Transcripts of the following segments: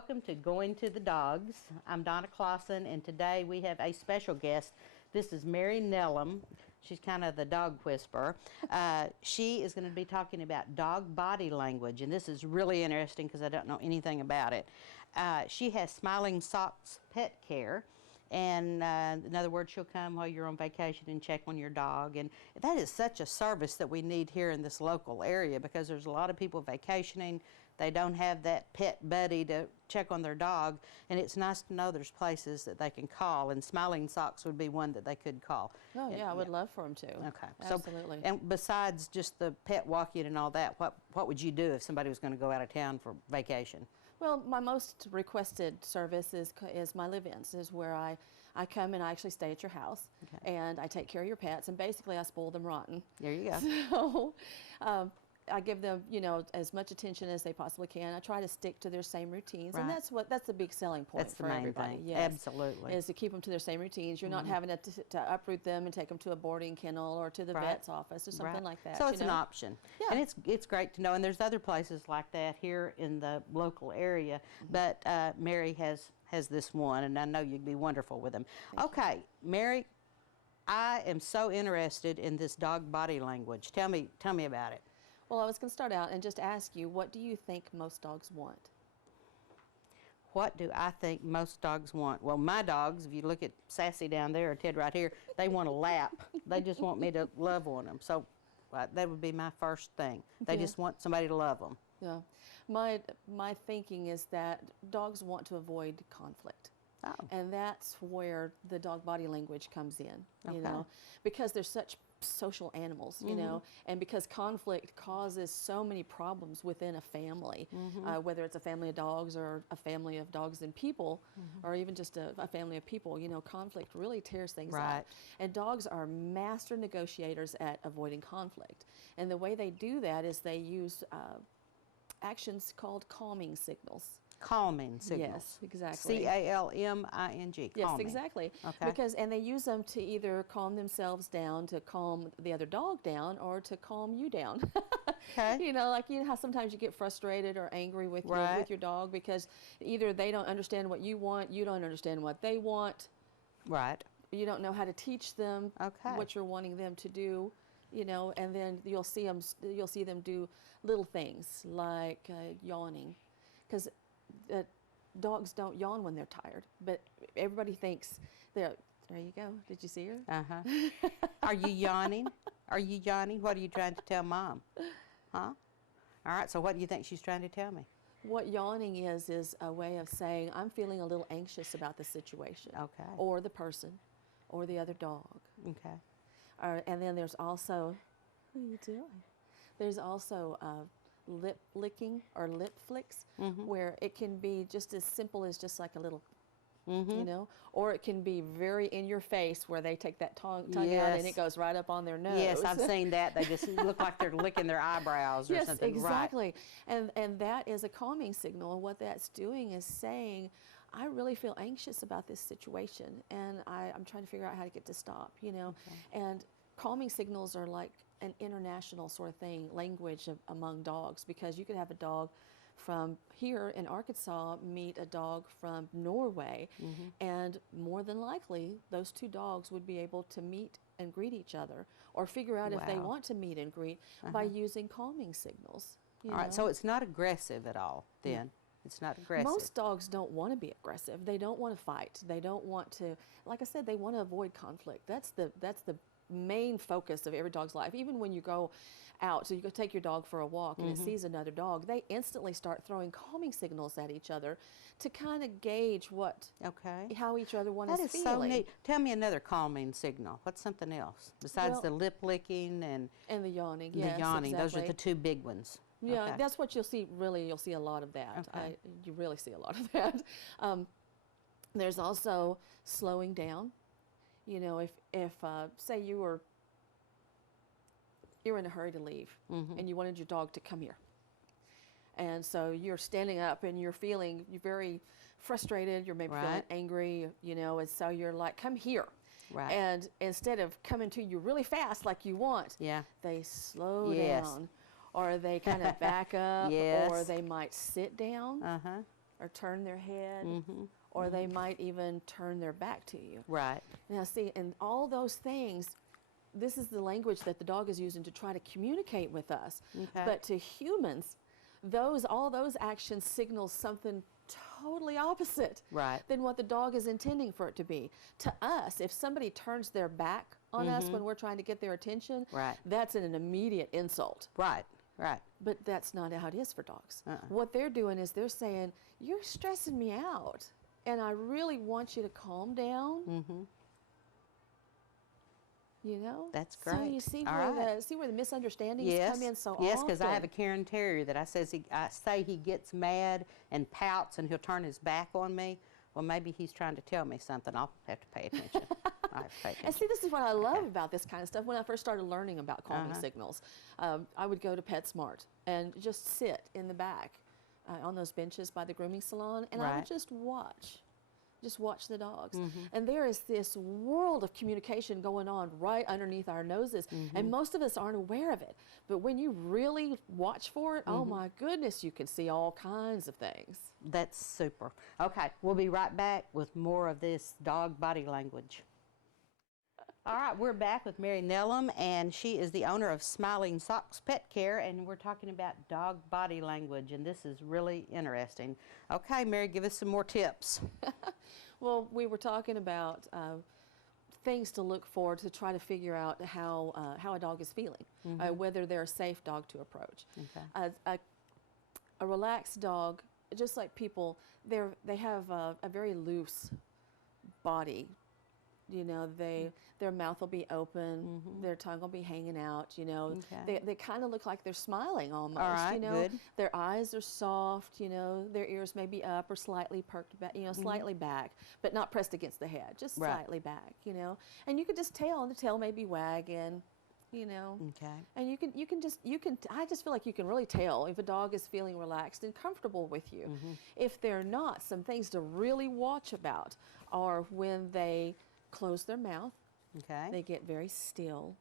welcome to Going to the Dogs. I'm Donna Clawson, and today we have a special guest. This is Mary Nellum. She's kind of the dog whisperer. She is going to be talking about dog body language, and this is really interesting because I don't know anything about it. She has Smiling Socks Pet Care. And in other words, she'll come while you're on vacation and check on your dog. And that is such a service that we need here in this local area because there's a lot of people vacationing. They don't have that pet buddy to check on their dog. And it's nice to know there's places that they can call. And Smiling Socks would be one that they could call. Oh, yeah, I would love for them to. Okay. Absolutely. So, and besides just the pet walking and all that, what would you do if somebody was going to go out of town for vacation? Well, my most requested service is my live-ins, is where I come and I actually stay at your house, okay, and I take care of your pets, and basically I spoil them rotten. There you go. So I give them, you know, as much attention as they possibly can. I try to stick to their same routines, right, and that's the big selling point that's for the main everybody. Thing. Yes, absolutely, is to keep them to their same routines. You're not having to uproot them and take them to a boarding kennel or to the right, vet's office or something right, like that. So it's an option, yeah, and it's great to know. And there's other places like that here in the local area, but Mary has this one, and I know you'd be wonderful with them. Okay, Mary, I am so interested in this dog body language. Tell me about it. Well, I was going to start out and just ask you, what do you think most dogs want? What do I think most dogs want? Well, my dogs, if you look at Sassy down there or Ted right here, they want a lap. They just want me to love on them. So that would be my first thing. They just want somebody to love them. Yeah. My thinking is that dogs want to avoid conflict. Oh. And that's where the dog body language comes in, okay, you know, because they're such social animals, you know, and because conflict causes so many problems within a family, whether it's a family of dogs or a family of dogs and people, or even just a family of people, you know, conflict really tears things up. And dogs are master negotiators at avoiding conflict. And the way they do that is they use actions called calming signals. Calming signals. Yes, exactly. C-A-L-M-I-N-G. Yes, exactly. Okay. And they use them to either calm themselves down, to calm the other dog down, or to calm you down. Okay. You know, like you know how sometimes you get frustrated or angry with your dog because either they don't understand what you want, you don't understand what they want. Right. You don't know how to teach them what you're wanting them to do. You know, and then you'll see them do little things like yawning, because dogs don't yawn when they're tired, but everybody thinks there you go. Did you see her? Uh-huh. Are you yawning? Are you yawning? What are you trying to tell Mom? Huh? All right, so what do you think she's trying to tell me? What yawning is a way of saying, I'm feeling a little anxious about the situation. Okay. Or the person, or the other dog. Okay. And then there's also, what are you doing? There's also lip licking or lip flicks, where it can be just as simple as just like a little, you know, or it can be very in your face where they take that tongue out and it goes right up on their nose. Yes, I've seen that. They just look like they're licking their eyebrows or something. Exactly. Right. And that is a calming signal. And what that's doing is saying, I really feel anxious about this situation, and I'm trying to figure out how to get to stop, you know. Okay. And calming signals are like an international sort of thing, language among dogs, because you could have a dog from here in Arkansas meet a dog from Norway, and more than likely those two dogs would be able to meet and greet each other, or figure out if they want to meet and greet by using calming signals. All right, so it's not aggressive at all then? It's not aggressive. Most dogs don't want to be aggressive. They don't want to fight. They don't want to, like I said, they want to avoid conflict. That's the main focus of every dog's life. Even when you go out, so you go take your dog for a walk and it sees another dog, they instantly start throwing calming signals at each other to kind of gauge how each other one is feeling. That is so neat. Tell me another calming signal. What's something else besides the lip licking and the yawning? The yawning. Exactly. Those are the two big ones. Yeah, that's what you'll see. Really, you'll see a lot of that. Okay. You really see a lot of that. There's also slowing down. You know, if say you were in a hurry to leave and you wanted your dog to come here, and so you're standing up and you're very frustrated. You're maybe feeling angry. You know, and so you're like, "Come here." Right. And instead of coming to you really fast like you want, they slow down. Or they kind of back up, or they might sit down. or turn their head, or they might even turn their back to you. Right. Now see, and all those things, this is the language that the dog is using to try to communicate with us. Okay. But to humans, all those actions signal something totally opposite Right. than what the dog is intending for it to be. To us, if somebody turns their back on us when we're trying to get their attention, Right. that's an immediate insult. Right. Right. But that's not how it is for dogs. Uh-uh. What they're doing is they're saying, you're stressing me out, and I really want you to calm down. You know? That's So great. you see All where right. the misunderstandings Yes. come in so Yes, often. because I have a Karen Terrier that I say he gets mad and pouts and he'll turn his back on me. Well, maybe he's trying to tell me something. I'll have to pay attention. I have to pay attention. And see, this is what I love about this kind of stuff. When I first started learning about calming signals, I would go to PetSmart and just sit in the back on those benches by the grooming salon, and I would Right. just watch the dogs. And there is this world of communication going on right underneath our noses, and most of us aren't aware of it. But when you really watch for it, oh my goodness, you can see all kinds of things. That's super. Okay, we'll be right back with more of this dog body language. All right, we're back with Mary Nelum, and she is the owner of Smiling Socks Pet Care, and we're talking about dog body language, and this is really interesting. Okay, Mary, give us some more tips. Well, we were talking about things to look for to try to figure out how a dog is feeling, whether they're a safe dog to approach. Okay. A relaxed dog, just like people, they have a very loose body. You know, their mouth will be open, their tongue will be hanging out. You know, Okay. they kind of look like they're smiling almost. All right, you know, good. their eyes are soft. You know, their ears may be up or slightly perked back. You know, slightly back, but not pressed against the head, just Right. slightly back. You know, and you can just tell, and the tail may be wagging. You know, Okay. and I just feel like you can really tell if a dog is feeling relaxed and comfortable with you. If they're not, some things to really watch about are when they close their mouth, Okay. they get very still.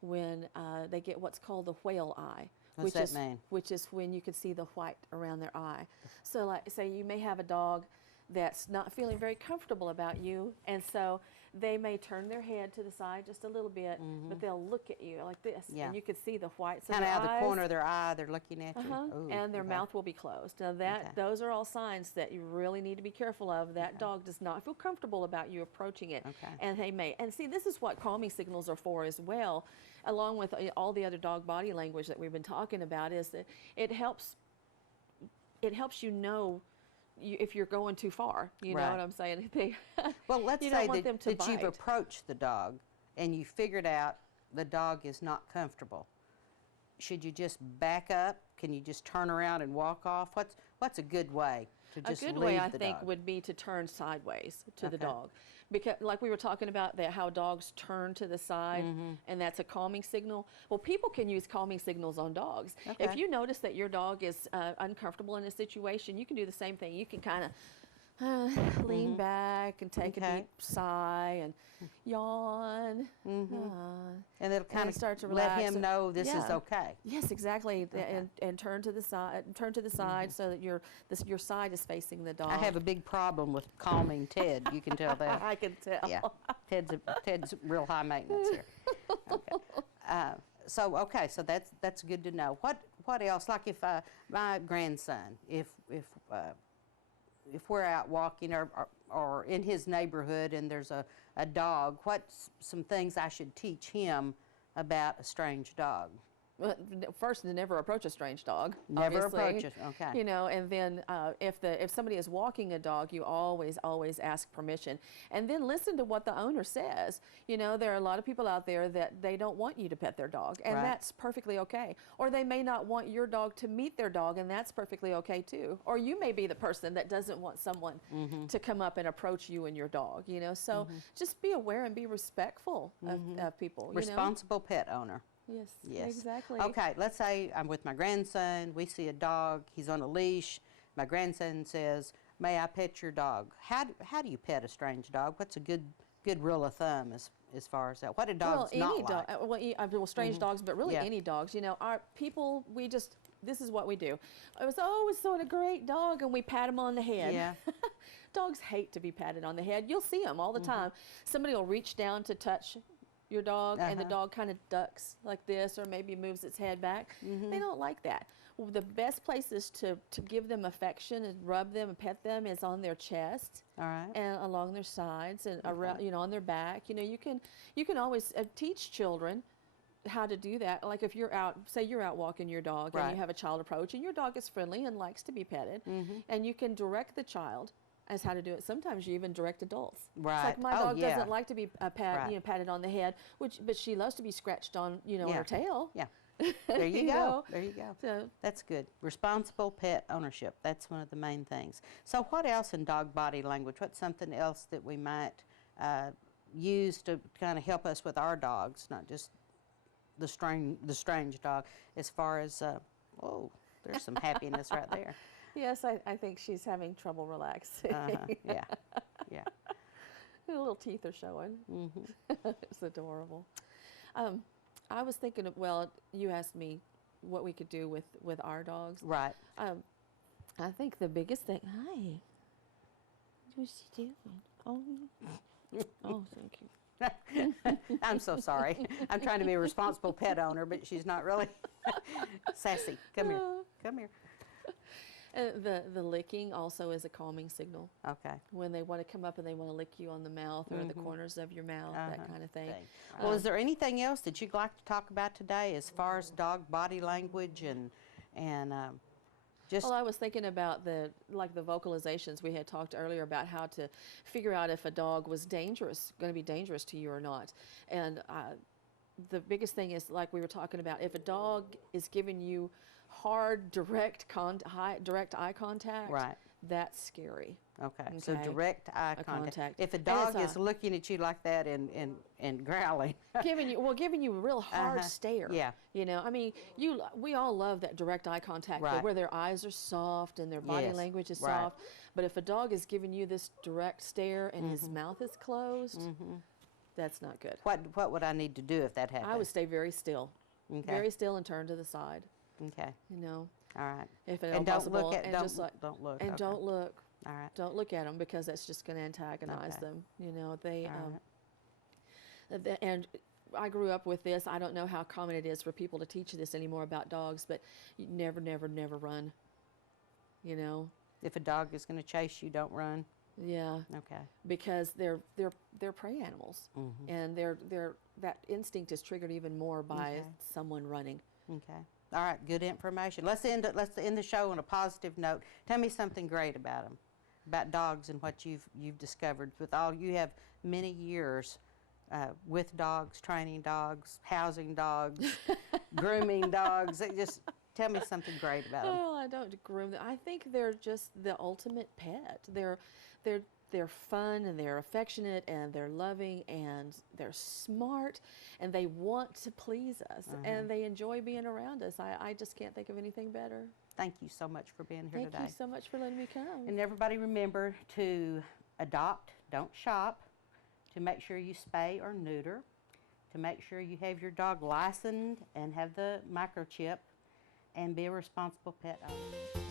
When they get what's called the whale eye, What's that mean? which is when you can see the white around their eye. So like say you may have a dog that's not feeling very comfortable about you, and so they may turn their head to the side just a little bit, but they'll look at you like this, Yeah. and you can see the whites of Kind of their out of eyes. the corner of their eye, they're looking at you. Ooh, And their okay. mouth will be closed. Now Okay. those are all signs that you really need to be careful of. That dog does not feel comfortable about you approaching it. Okay. And they may, and see, this is what calming signals are for as well, along with all the other dog body language that we've been talking about, is that it helps you know if you're going too far. You know Right. what I'm saying? Well, let's you say don't want them that to you've bite. approached the dog and you figured out the dog is not comfortable. Should you just back up? Can you just turn around and walk off? What's a good way to A just good leave way, I the think, dog? would be to turn sideways to the Okay. dog. Because, like we were talking about, that how dogs turn to the side, and that's a calming signal. Well, people can use calming signals on dogs. If Okay. you notice that your dog is uncomfortable in a situation, you can do the same thing. You can kind of lean back and take a Okay. deep sigh and yawn. And it'll kind of start to let relax him and- know this is yeah. okay. Yes, exactly, and turn to the side. Turn to the side so that your side is facing the dog. I have a big problem with calming Ted. You can tell that. I can tell. Yeah, Ted's real high maintenance here. Okay. So that's good to know. What else? Like if my grandson, if we're out walking or in his neighborhood and there's a dog, what's some things I should teach him about a strange dog? Well, first, to never approach a strange dog. Never obviously. approach it, okay. You know, and then if somebody is walking a dog, you always ask permission, and then listen to what the owner says. You know, there are a lot of people out there that they don't want you to pet their dog, and Right. that's perfectly okay. Or they may not want your dog to meet their dog, and that's perfectly okay too. Or you may be the person that doesn't want someone to come up and approach you and your dog. You know, so just be aware and be respectful of people. You know? Responsible pet owner. Yes. Yes. Exactly. Okay, let's say I'm with my grandson. We see a dog. He's on a leash. My grandson says, "May I pet your dog?" How do you pet a strange dog? What's a good rule of thumb as far as that? What do dogs Well, not any dog. like? Well, strange dogs, but really Yeah. any dogs. You know, our people, we this is what we do. It was, oh, it's so a great dog, and we pat him on the head. Yeah. Dogs hate to be patted on the head. You'll see them all the time. Somebody will reach down to touch your dog, and the dog kind of ducks like this, or maybe moves its head back. They don't like that. Well, the best places to give them affection and rub them and pet them is on their chest, All right. and along their sides, and around, you know, on their back. You know, you can always teach children how to do that. Like if you're out, say you're out walking your dog, and you have a child approach, and your dog is friendly and likes to be petted, and you can direct the child as how to do it. Sometimes you even direct adults. Right. It's like my dog doesn't like to be patted on the head, but she loves to be scratched on, you know, on her tail. Yeah. There you, You go. know? There you go. So, That's good. Responsible pet ownership. That's one of the main things. So what else in dog body language? What's something else that we might use to kind of help us with our dogs, not just the strange dog, as far as, oh, there's some happiness right there. yes, I think she's having trouble relaxing. Yeah, yeah. Her little teeth are showing. It's adorable. I was thinking of, well, you asked me what we could do with our dogs. Right. I think the biggest thing, hi, what's she doing? Oh, oh, thank you. I'm so sorry. I'm trying to be a responsible pet owner, but she's not really. Sassy, come here. Come here. The licking also is a calming signal. Okay. When they want to come up and they want to lick you on the mouth or the corners of your mouth, that kind of thing. Well, is there anything else that you'd like to talk about today as far as dog body language and just? Well, I was thinking about the vocalizations we had talked earlier about how to figure out if a dog was going to be dangerous to you or not. And the biggest thing is, like we were talking about, if a dog is giving you hard, direct eye contact, right, that's scary. Okay. So direct eye contact. If a And dog is looking at you like that and growling, giving you a real hard stare. Yeah. You know, I mean, we all love that direct eye contact, Right. where their eyes are soft and their body Yes, language is right. soft. But if a dog is giving you this direct stare and his mouth is closed, that's not good. what would I need to do if that happened? I would stay very still, Okay. very still, and turn to the side. Okay. You know, All right. if at all And don't possible, look at. and Don't just like, don't look. and Okay. don't look. All right. Don't look at them, because that's just going to antagonize Okay. them. You know, they. All And I grew up with this. I don't know how common it is for people to teach this anymore about dogs, but you never, never, never run. You know. If a dog is going to chase you, don't run. Yeah. Okay. Because they're prey animals, and that instinct is triggered even more by someone running. Okay. All right. Good information. Let's end the show on a positive note. Tell me something great about them, about dogs and what you've discovered. You have many years with dogs, training dogs, housing dogs, grooming dogs. Just tell me something great about them. Well, I don't groom them. I think they're just the ultimate pet. They're fun, and they're affectionate, and they're loving, and they're smart, and they want to please us, and they enjoy being around us. I just can't think of anything better. Thank you so much for being here today. Thank you so much for letting me come. And everybody remember to adopt, don't shop, to make sure you spay or neuter, to make sure you have your dog licensed and have the microchip, and be a responsible pet owner.